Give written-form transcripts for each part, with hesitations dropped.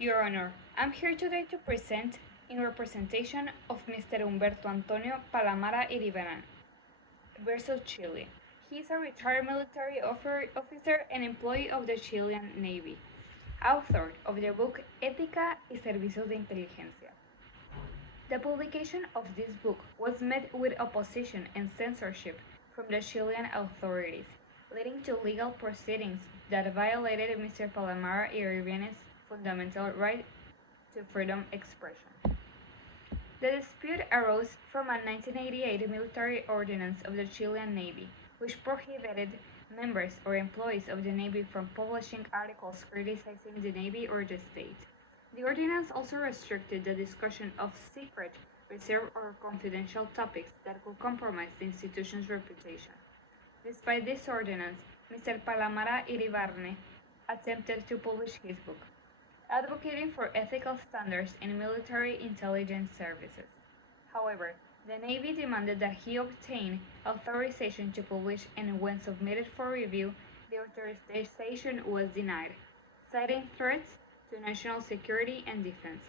Your Honor, I'm here today to present in representation of Mr. Humberto Antonio Palamara Iribarren versus Chile. He is a retired military officer and employee of the Chilean Navy, author of the book Ética y Servicios de Inteligencia. The publication of this book was met with opposition and censorship from the Chilean authorities, leading to legal proceedings that violated Mr. Palamara Iribarren's fundamental right to freedom expression. The dispute arose from a 1988 military ordinance of the Chilean Navy, which prohibited members or employees of the Navy from publishing articles criticizing the Navy or the state. The ordinance also restricted the discussion of secret, reserved, or confidential topics that could compromise the institution's reputation. Despite this ordinance, Mr. Palamara Iribarren attempted to publish his book, advocating for ethical standards in military intelligence services. However, the Navy demanded that he obtain authorization to publish, and when submitted for review, the authorization was denied, citing threats to national security and defense.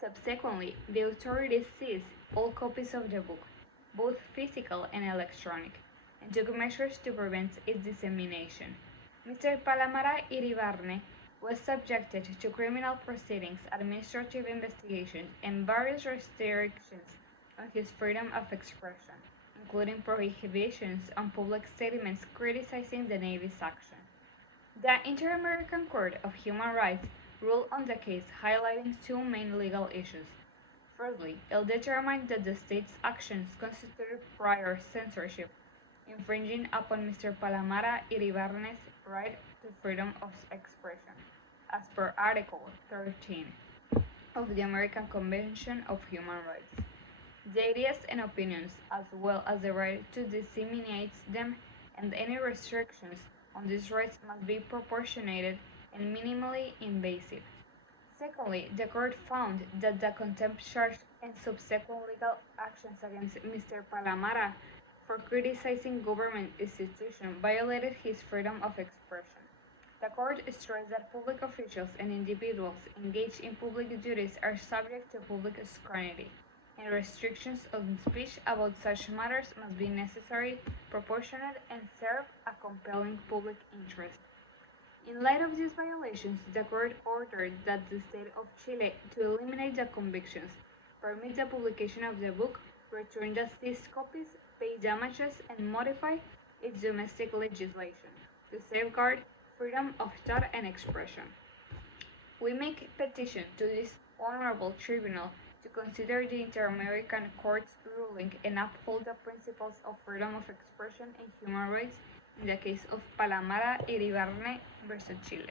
Subsequently, the authorities seized all copies of the book, both physical and electronic, and took measures to prevent its dissemination. Mr. Palamara Iribarren was subjected to criminal proceedings, administrative investigations, and various restrictions on his freedom of expression, including prohibitions on public statements criticizing the Navy's action. The Inter-American Court of Human Rights ruled on the case, highlighting two main legal issues. Firstly, it determined that the state's actions constituted prior censorship, infringing upon Mr. Palamara Iribarren's right to freedom of expression, as per Article 13 of the American Convention of Human Rights. The ideas and opinions, as well as the right to disseminate them, and any restrictions on these rights must be proportionate and minimally invasive. Secondly, the court found that the contempt charge and subsequent legal actions against Mr. Palamara for criticizing government institutions violated his freedom of expression. The court stressed that public officials and individuals engaged in public duties are subject to public scrutiny, and restrictions on speech about such matters must be necessary, proportionate, and serve a compelling public interest. In light of these violations, the court ordered that the state of Chile to eliminate the convictions, permit the publication of the book, return the seized copies, pay damages, and modify its domestic legislation to safeguard freedom of thought and expression. We make petition to this honorable tribunal to consider the Inter-American Court's ruling and uphold the principles of freedom of expression and human rights in the case of Palamara Iribarren versus Chile.